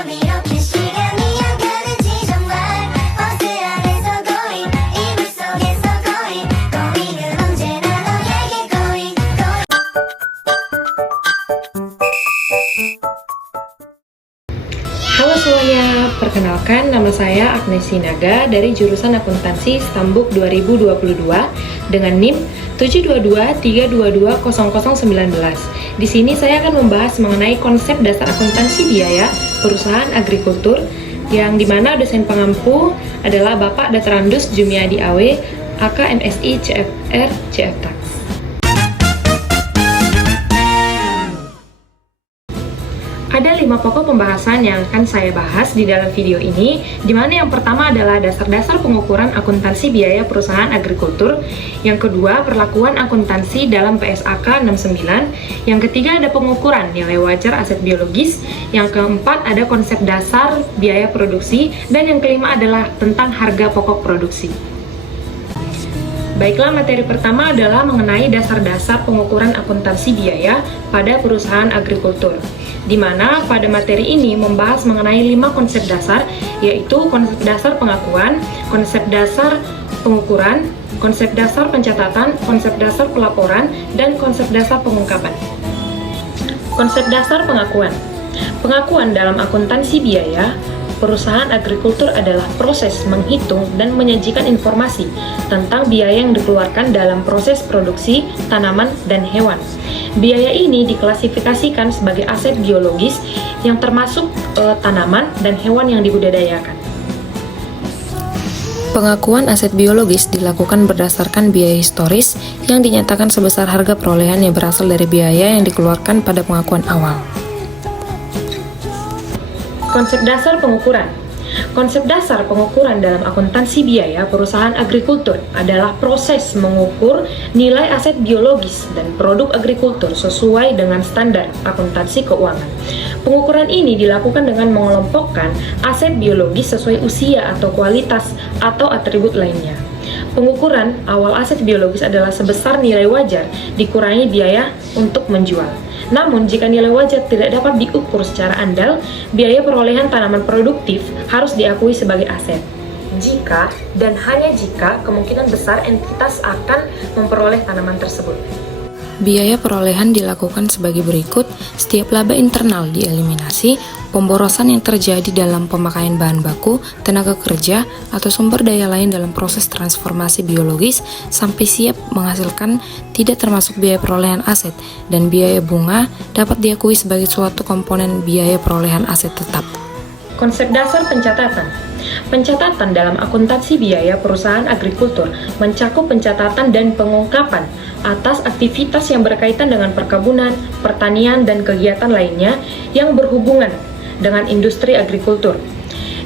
밤 이렇게 시간이 안 가는지 정말 버스 안에서 going 이불 속에서 going 언제나 너에게 going Halo semuanya, perkenalkan nama saya Agnes Sinaga dari jurusan Akuntansi Stambuk 2022 dengan NIM 72232200019. Di sini saya akan membahas mengenai konsep dasar akuntansi biaya perusahaan agrikultur yang dimana dosen pengampu adalah Bapak Dr. Andus Jumiadi Awe, AK MSI CFR CFTax. Ada 5 pokok pembahasan yang akan saya bahas di dalam video ini, di mana yang pertama adalah dasar-dasar pengukuran akuntansi biaya perusahaan agrikultur, yang kedua perlakuan akuntansi dalam PSAK 69, yang ketiga ada pengukuran nilai wajar aset biologis, yang keempat ada konsep dasar biaya produksi, dan yang kelima adalah tentang harga pokok produksi. Baiklah, materi pertama adalah mengenai dasar-dasar pengukuran akuntansi biaya pada perusahaan agrikultur, di mana pada materi ini membahas mengenai 5 konsep dasar, yaitu konsep dasar pengakuan, konsep dasar pengukuran, konsep dasar pencatatan, konsep dasar pelaporan, dan konsep dasar pengungkapan. Konsep dasar pengakuan. Pengakuan dalam akuntansi biaya perusahaan agrikultur adalah proses menghitung dan menyajikan informasi tentang biaya yang dikeluarkan dalam proses produksi tanaman dan hewan. Biaya ini diklasifikasikan sebagai aset biologis yang termasuk tanaman dan hewan yang dibudidayakan. Pengakuan aset biologis dilakukan berdasarkan biaya historis yang dinyatakan sebesar harga perolehan yang berasal dari biaya yang dikeluarkan pada pengakuan awal. Konsep dasar pengukuran. Konsep dasar pengukuran dalam akuntansi biaya perusahaan agrikultur adalah proses mengukur nilai aset biologis dan produk agrikultur sesuai dengan standar akuntansi keuangan. Pengukuran ini dilakukan dengan mengelompokkan aset biologis sesuai usia atau kualitas atau atribut lainnya. Pengukuran awal aset biologis adalah sebesar nilai wajar dikurangi biaya untuk menjual. Namun, jika nilai wajar tidak dapat diukur secara andal, biaya perolehan tanaman produktif harus diakui sebagai aset. Jika dan hanya jika kemungkinan besar entitas akan memperoleh tanaman tersebut. Biaya perolehan dilakukan sebagai berikut: setiap laba internal dieliminasi, pemborosan yang terjadi dalam pemakaian bahan baku, tenaga kerja, atau sumber daya lain dalam proses transformasi biologis sampai siap menghasilkan tidak termasuk biaya perolehan aset, dan biaya bunga dapat diakui sebagai suatu komponen biaya perolehan aset tetap. Konsep dasar pencatatan. Pencatatan dalam akuntansi biaya perusahaan agrikultur mencakup pencatatan dan pengungkapan atas aktivitas yang berkaitan dengan perkebunan, pertanian, dan kegiatan lainnya yang berhubungan dengan industri agrikultur.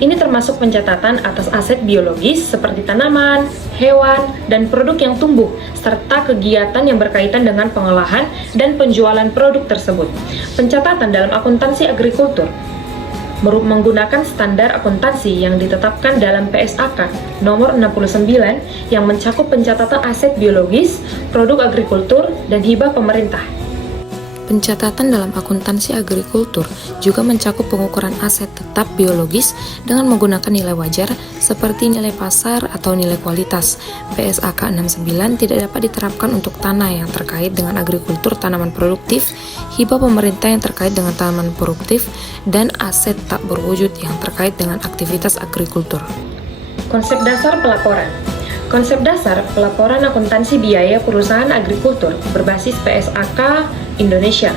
Ini termasuk pencatatan atas aset biologis seperti tanaman, hewan, dan produk yang tumbuh, serta kegiatan yang berkaitan dengan pengolahan dan penjualan produk tersebut. Pencatatan dalam akuntansi agrikultur menggunakan standar akuntansi yang ditetapkan dalam PSAK nomor 69 yang mencakup pencatatan aset biologis, produk agrikultur, dan hibah pemerintah. Pencatatan dalam akuntansi agrikultur juga mencakup pengukuran aset tetap biologis dengan menggunakan nilai wajar seperti nilai pasar atau nilai kualitas. PSAK 69 tidak dapat diterapkan untuk tanah yang terkait dengan agrikultur tanaman produktif, hibah pemerintah yang terkait dengan tanaman produktif, dan aset tak berwujud yang terkait dengan aktivitas agrikultur. Konsep dasar pelaporan. Konsep dasar pelaporan akuntansi biaya perusahaan agrikultur berbasis PSAK Indonesia.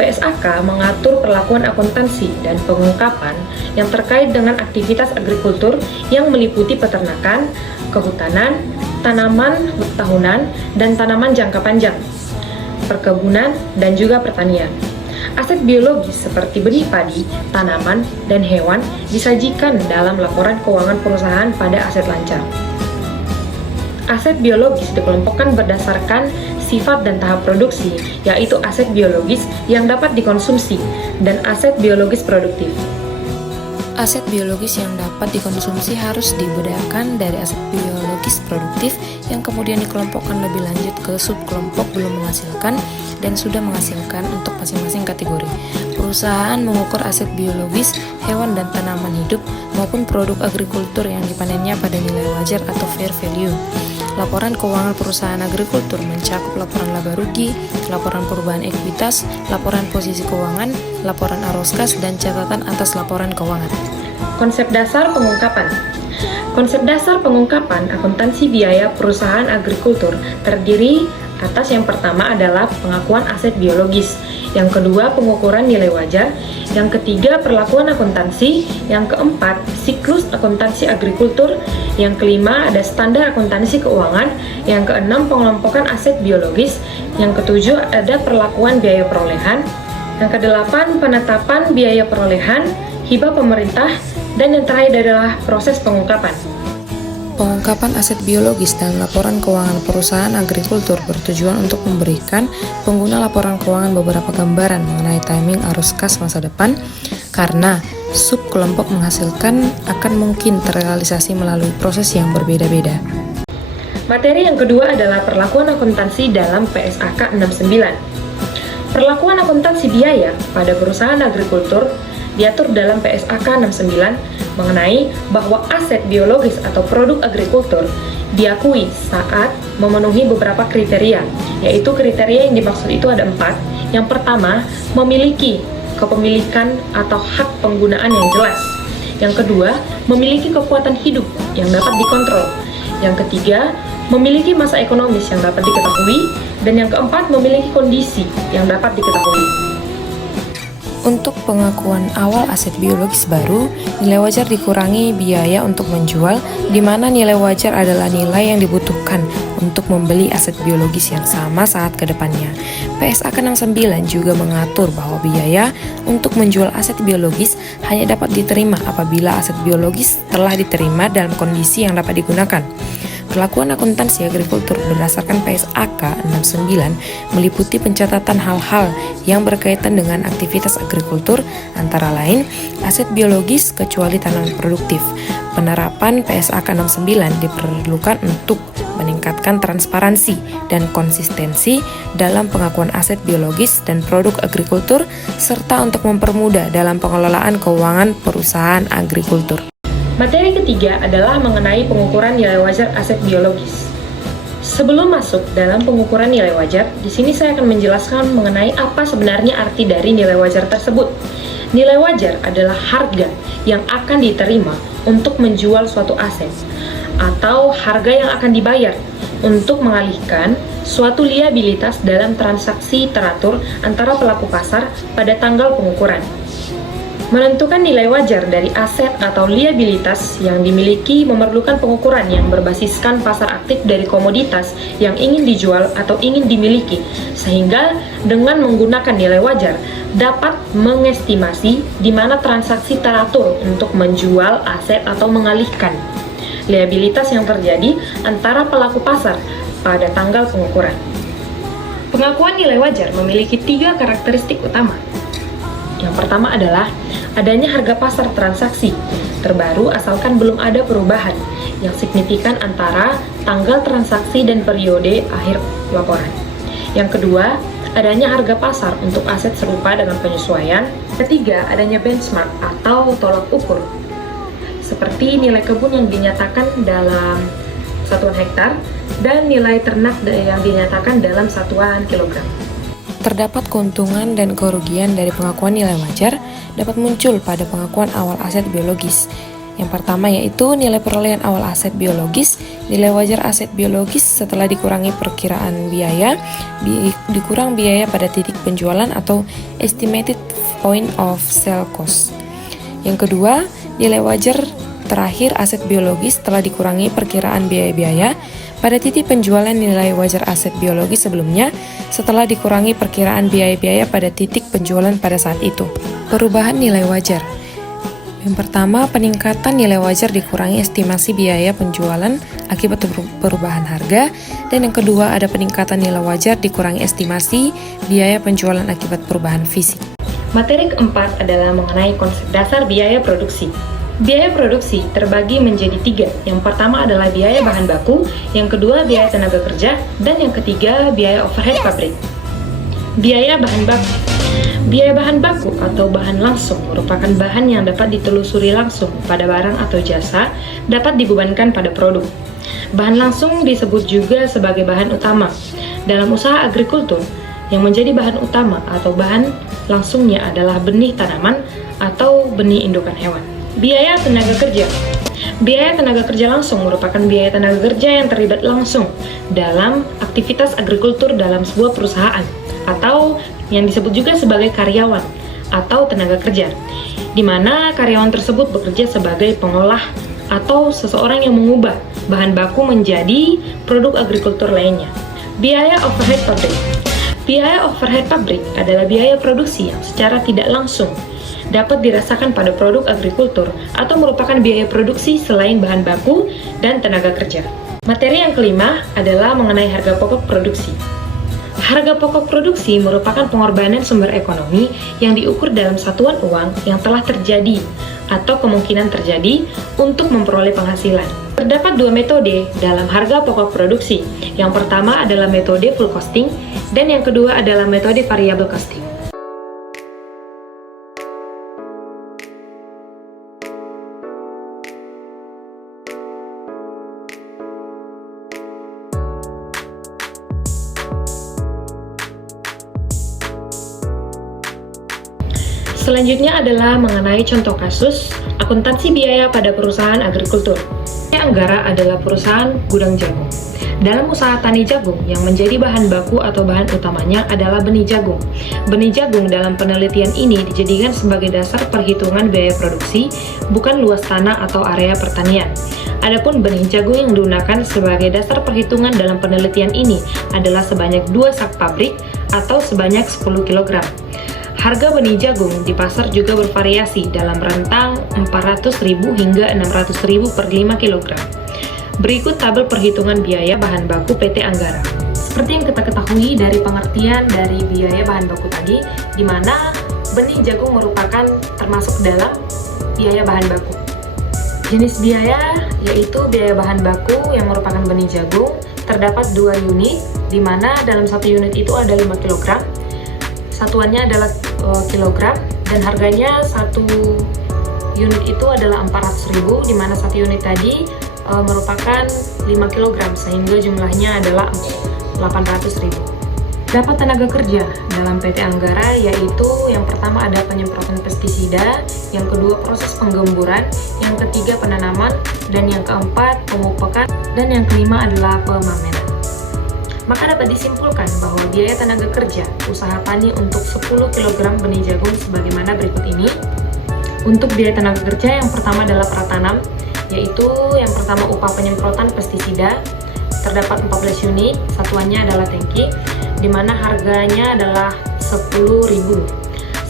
PSAK mengatur perlakuan akuntansi dan pengungkapan yang terkait dengan aktivitas agrikultur yang meliputi peternakan, kehutanan, tanaman tahunan, dan tanaman jangka panjang, perkebunan, dan juga pertanian. Aset biologis seperti benih padi, tanaman, dan hewan disajikan dalam laporan keuangan perusahaan pada aset lancar. Aset biologis dikelompokkan berdasarkan sifat dan tahap produksi, yaitu aset biologis yang dapat dikonsumsi dan aset biologis produktif. Aset biologis yang dapat dikonsumsi harus dibedakan dari aset biologis produktif yang kemudian dikelompokkan lebih lanjut ke subkelompok belum menghasilkan, dan sudah menghasilkan untuk masing-masing kategori. Perusahaan mengukur aset biologis, hewan dan tanaman hidup, maupun produk agrikultur yang dipanennya pada nilai wajar atau fair value. Laporan keuangan perusahaan agrikultur mencakup laporan laba rugi, laporan perubahan ekuitas, laporan posisi keuangan, laporan arus kas, dan catatan atas laporan keuangan. Konsep dasar pengungkapan. Konsep dasar pengungkapan akuntansi biaya perusahaan agrikultur terdiri atas yang pertama adalah pengakuan aset biologis, yang kedua pengukuran nilai wajar, yang ketiga perlakuan akuntansi, yang keempat siklus akuntansi agrikultur, yang kelima ada standar akuntansi keuangan, yang keenam pengelompokan aset biologis, yang ketujuh ada perlakuan biaya perolehan, yang kedelapan penetapan biaya perolehan, hibah pemerintah, dan yang terakhir adalah proses pengungkapan. Pengungkapan aset biologis dalam laporan keuangan perusahaan agrikultur bertujuan untuk memberikan pengguna laporan keuangan beberapa gambaran mengenai timing arus kas masa depan, karena subkelompok menghasilkan akan mungkin terrealisasi melalui proses yang berbeda-beda. Materi yang kedua adalah perlakuan akuntansi dalam PSAK 69. Perlakuan akuntansi biaya pada perusahaan agrikultur diatur dalam PSAK 69 mengenai bahwa aset biologis atau produk agrikultur diakui saat memenuhi beberapa kriteria, yaitu kriteria yang dimaksud itu ada 4. Yang pertama, memiliki kepemilikan atau hak penggunaan yang jelas. Yang kedua, memiliki kekuatan hidup yang dapat dikontrol. Yang ketiga, memiliki masa ekonomis yang dapat diketahui. Dan yang keempat, memiliki kondisi yang dapat diketahui. Untuk pengakuan awal aset biologis baru, nilai wajar dikurangi biaya untuk menjual, di mana nilai wajar adalah nilai yang dibutuhkan untuk membeli aset biologis yang sama saat ke depannya. PSAK 69 juga mengatur bahwa biaya untuk menjual aset biologis hanya dapat diterima apabila aset biologis telah diterima dalam kondisi yang dapat digunakan. Perlakuan akuntansi agrikultur berdasarkan PSAK 69 meliputi pencatatan hal-hal yang berkaitan dengan aktivitas agrikultur, antara lain aset biologis kecuali tanaman produktif. Penerapan PSAK 69 diperlukan untuk meningkatkan transparansi dan konsistensi dalam pengakuan aset biologis dan produk agrikultur, serta untuk mempermudah dalam pengelolaan keuangan perusahaan agrikultur. Materi ketiga adalah mengenai pengukuran nilai wajar aset biologis. Sebelum masuk dalam pengukuran nilai wajar, di sini saya akan menjelaskan mengenai apa sebenarnya arti dari nilai wajar tersebut. Nilai wajar adalah harga yang akan diterima untuk menjual suatu aset, atau harga yang akan dibayar untuk mengalihkan suatu liabilitas dalam transaksi teratur antara pelaku pasar pada tanggal pengukuran. Menentukan nilai wajar dari aset atau liabilitas yang dimiliki memerlukan pengukuran yang berbasiskan pasar aktif dari komoditas yang ingin dijual atau ingin dimiliki, sehingga dengan menggunakan nilai wajar dapat mengestimasi di mana transaksi teratur untuk menjual aset atau mengalihkan liabilitas yang terjadi antara pelaku pasar pada tanggal pengukuran. Pengakuan nilai wajar memiliki 3 karakteristik utama. Yang pertama adalah adanya harga pasar transaksi terbaru asalkan belum ada perubahan yang signifikan antara tanggal transaksi dan periode akhir laporan. Yang kedua, adanya harga pasar untuk aset serupa dengan penyesuaian. Ketiga, adanya benchmark atau tolak ukur, seperti nilai kebun yang dinyatakan dalam satuan hektar dan nilai ternak yang dinyatakan dalam satuan kilogram. Terdapat keuntungan dan kerugian dari pengakuan nilai wajar dapat muncul pada pengakuan awal aset biologis. Yang pertama yaitu nilai perolehan awal aset biologis. Nilai wajar aset biologis setelah dikurangi perkiraan biaya, dikurang biaya pada titik penjualan atau estimated point of sale cost. Yang kedua, nilai wajar terakhir aset biologis setelah dikurangi perkiraan biaya-biaya pada titik penjualan nilai wajar aset biologis sebelumnya setelah dikurangi perkiraan biaya-biaya pada titik penjualan pada saat itu. Perubahan nilai wajar. Yang pertama, peningkatan nilai wajar dikurangi estimasi biaya penjualan akibat perubahan harga, dan yang kedua ada peningkatan nilai wajar dikurangi estimasi biaya penjualan akibat perubahan fisik. Materi keempat adalah mengenai konsep dasar biaya produksi. Biaya produksi terbagi menjadi 3. Yang pertama adalah biaya bahan baku, yang kedua biaya tenaga kerja, dan yang ketiga biaya overhead pabrik. Biaya bahan baku. Biaya bahan baku atau bahan langsung merupakan bahan yang dapat ditelusuri langsung pada barang atau jasa dapat dibebankan pada produk. Bahan langsung disebut juga sebagai bahan utama. Dalam usaha agrikultur, yang menjadi bahan utama atau bahan langsungnya adalah benih tanaman atau benih indukan hewan. Biaya tenaga kerja. Biaya tenaga kerja langsung merupakan biaya tenaga kerja yang terlibat langsung dalam aktivitas agrikultur dalam sebuah perusahaan atau yang disebut juga sebagai karyawan atau tenaga kerja, di mana karyawan tersebut bekerja sebagai pengolah atau seseorang yang mengubah bahan baku menjadi produk agrikultur lainnya. Biaya overhead pabrik. Biaya overhead pabrik adalah biaya produksi yang secara tidak langsung dapat dirasakan pada produk agrikultur atau merupakan biaya produksi selain bahan baku dan tenaga kerja. Materi yang kelima adalah mengenai harga pokok produksi. Harga pokok produksi merupakan pengorbanan sumber ekonomi yang diukur dalam satuan uang yang telah terjadi atau kemungkinan terjadi untuk memperoleh penghasilan. Terdapat dua metode dalam harga pokok produksi. Yang pertama adalah metode full costing dan yang kedua adalah metode variable costing. Selanjutnya adalah mengenai contoh kasus akuntansi biaya pada perusahaan agrikultur. PT Anggara adalah perusahaan gudang jagung. Dalam usaha tani jagung, yang menjadi bahan baku atau bahan utamanya adalah benih jagung. Benih jagung dalam penelitian ini dijadikan sebagai dasar perhitungan biaya produksi, bukan luas tanah atau area pertanian. Adapun benih jagung yang digunakan sebagai dasar perhitungan dalam penelitian ini adalah sebanyak 2 sak pabrik atau sebanyak 10 kg. Harga benih jagung di pasar juga bervariasi dalam rentang 400.000 hingga 600.000 per 5 kg. Berikut tabel perhitungan biaya bahan baku PT Anggara. Seperti yang kita ketahui dari pengertian dari biaya bahan baku tadi, di mana benih jagung merupakan termasuk dalam biaya bahan baku. Jenis biaya yaitu biaya bahan baku yang merupakan benih jagung, terdapat 2 unit, di mana dalam 1 unit itu ada 5 kg. Satuannya adalah kilogram dan harganya 1 unit itu adalah 400.000, di mana 1 unit tadi merupakan 5 kg sehingga jumlahnya adalah 800.000. Dapat tenaga kerja dalam PT Anggara yaitu yang pertama ada penyemprotan pestisida, yang kedua proses penggemburan, yang ketiga penanaman, dan yang keempat pemupukan, dan yang kelima adalah pemamenan. Maka dapat disimpulkan bahwa biaya tenaga kerja usaha tani untuk 10 kg benih jagung sebagaimana berikut ini. Untuk biaya tenaga kerja yang pertama adalah pratanam, yaitu yang pertama upah penyemprotan pestisida, terdapat 14 unit, satuannya adalah tangki, di mana harganya adalah 10.000.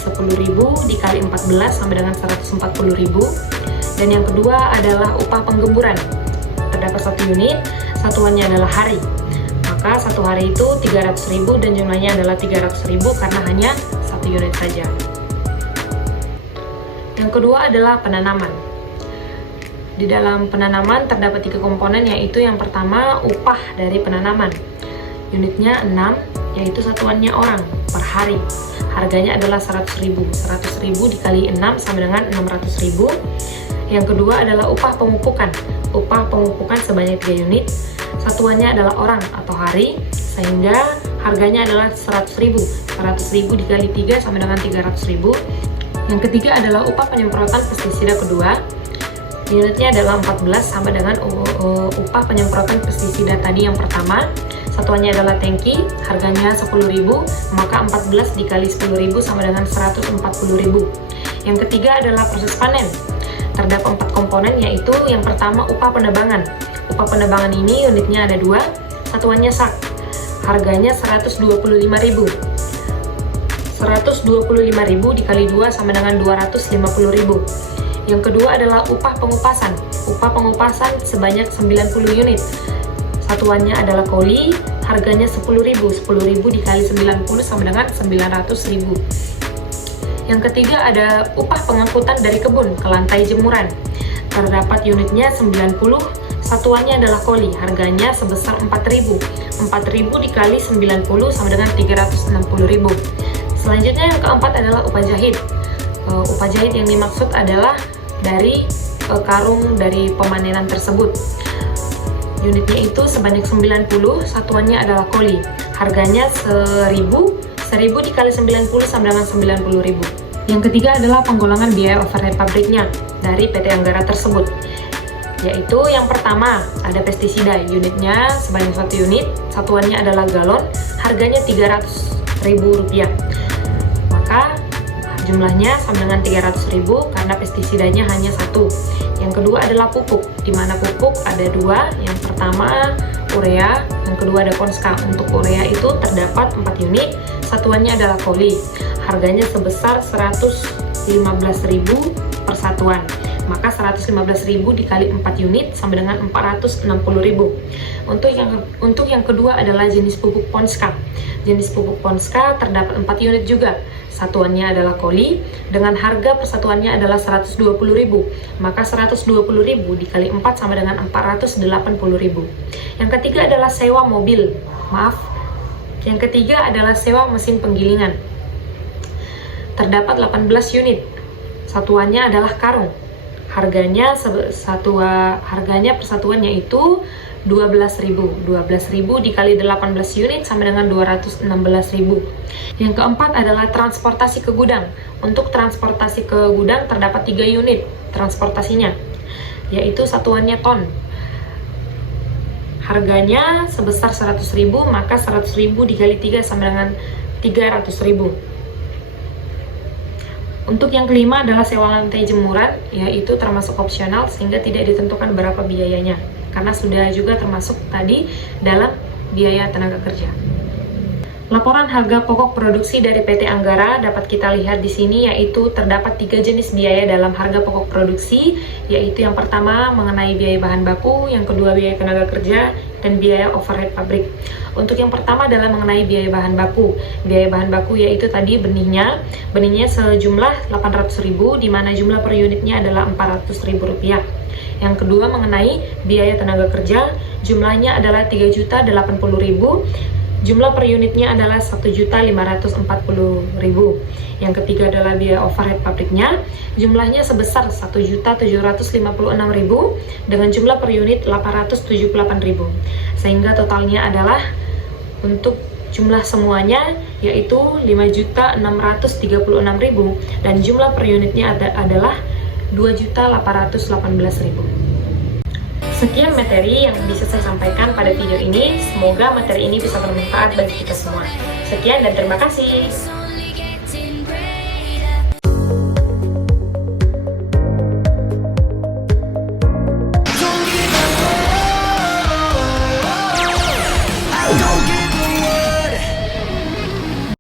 10.000 dikali 14 sama dengan 140.000. Dan yang kedua adalah upah penggemburan, terdapat 1 unit, satuannya adalah hari. Maka 1 hari itu 300.000 dan jumlahnya adalah 300.000 karena hanya 1 unit saja. Yang kedua adalah penanaman. Di dalam penanaman terdapat 3 komponen, yaitu yang pertama upah dari penanaman. Unitnya 6, yaitu satuannya orang per hari. Harganya adalah 100.000. 100.000 dikali 6 sama dengan 600.000. Yang kedua adalah upah pemupukan. Upah pemupukan sebanyak 3 unit. Satuannya adalah orang atau hari, sehingga harganya adalah 100.000. 100.000 dikali 3 sama dengan 300.000. Yang ketiga adalah upah penyemprotan pestisida kedua. Unitnya adalah 14 sama dengan upah penyemprotan pestisida tadi yang pertama. Satuannya adalah tangki, harganya 10.000, maka 14 dikali 10.000 sama dengan 140.000. Yang ketiga adalah proses panen. Terdapat 4 komponen, yaitu yang pertama upah penebangan. Upah penebangan ini unitnya ada 2, satuannya sak. Harganya 125.000. 125.000 dikali 2 sama dengan 250.000. Yang kedua adalah upah pengupasan. Upah pengupasan sebanyak 90 unit. Satuannya adalah koli, harganya 10.000. 10.000 dikali 90 sama dengan 900.000. Yang ketiga ada upah pengangkutan dari kebun ke lantai jemuran. Terdapat unitnya 90, Satuannya adalah koli, harganya sebesar 4.000. 4.000 dikali 90 sama dengan 360.000. Selanjutnya yang keempat adalah upah jahit. Upah jahit yang dimaksud adalah dari karung dari pemanenan tersebut. Unitnya itu sebanyak 90, satuannya adalah koli. Harganya 1.000 dikali 90 sama dengan 90.000. Yang ketiga adalah penggolongan biaya overhead pabriknya dari PT Anggara tersebut. Yaitu yang pertama ada pestisida, unitnya sebanyak 1 unit, satuannya adalah galon, harganya Rp300.000. Maka jumlahnya sama dengan 300.000 karena pestisidanya hanya 1. Yang kedua adalah pupuk, di mana pupuk ada 2. Yang pertama urea, yang kedua ada Ponska. Untuk urea itu terdapat 4 unit, satuannya adalah koli. Harganya sebesar 115.000 per satuan. Maka 115.000 dikali 4 unit sama dengan 460.000. Untuk yang kedua adalah jenis pupuk Ponska. Jenis pupuk Ponska terdapat 4 unit juga. Satuannya adalah koli, dengan harga persatuannya adalah 120.000. Maka 120.000 dikali 4 sama dengan 480.000. Yang ketiga adalah sewa mobil. Yang ketiga adalah sewa mesin penggilingan. Terdapat 18 unit. Satuannya adalah karung. Harganya persatuannya itu 12.000. 12.000 dikali 18 unit sama dengan 216.000. Yang keempat adalah transportasi ke gudang. Untuk transportasi ke gudang terdapat 3 unit transportasinya, yaitu satuannya ton. Harganya sebesar 100.000, maka 100.000 dikali 3 sama dengan 300.000. Untuk yang kelima adalah sewa lantai jemuran, yaitu termasuk opsional sehingga tidak ditentukan berapa biayanya, karena sudah juga termasuk tadi dalam biaya tenaga kerja. Laporan harga pokok produksi dari PT Anggara dapat kita lihat di sini, yaitu terdapat 3 jenis biaya dalam harga pokok produksi, yaitu yang pertama mengenai biaya bahan baku, yang kedua biaya tenaga kerja, dan biaya overhead pabrik. Untuk yang pertama adalah mengenai biaya bahan baku. Biaya bahan baku yaitu tadi benihnya sejumlah 800.000, di mana jumlah per unitnya adalah Rp400.000. Yang kedua mengenai biaya tenaga kerja, jumlahnya adalah 3.080.000. Jumlah per unitnya adalah 1.540.000. Yang ketiga adalah biaya overhead pabriknya, jumlahnya sebesar 1.756.000 dengan jumlah per unit 878.000. Sehingga totalnya adalah untuk jumlah semuanya yaitu 5.636.000 dan jumlah per unitnya adalah 2.818.000. Sekian materi yang bisa saya sampaikan pada video ini. Semoga materi ini bisa bermanfaat bagi kita semua. Sekian dan terima kasih.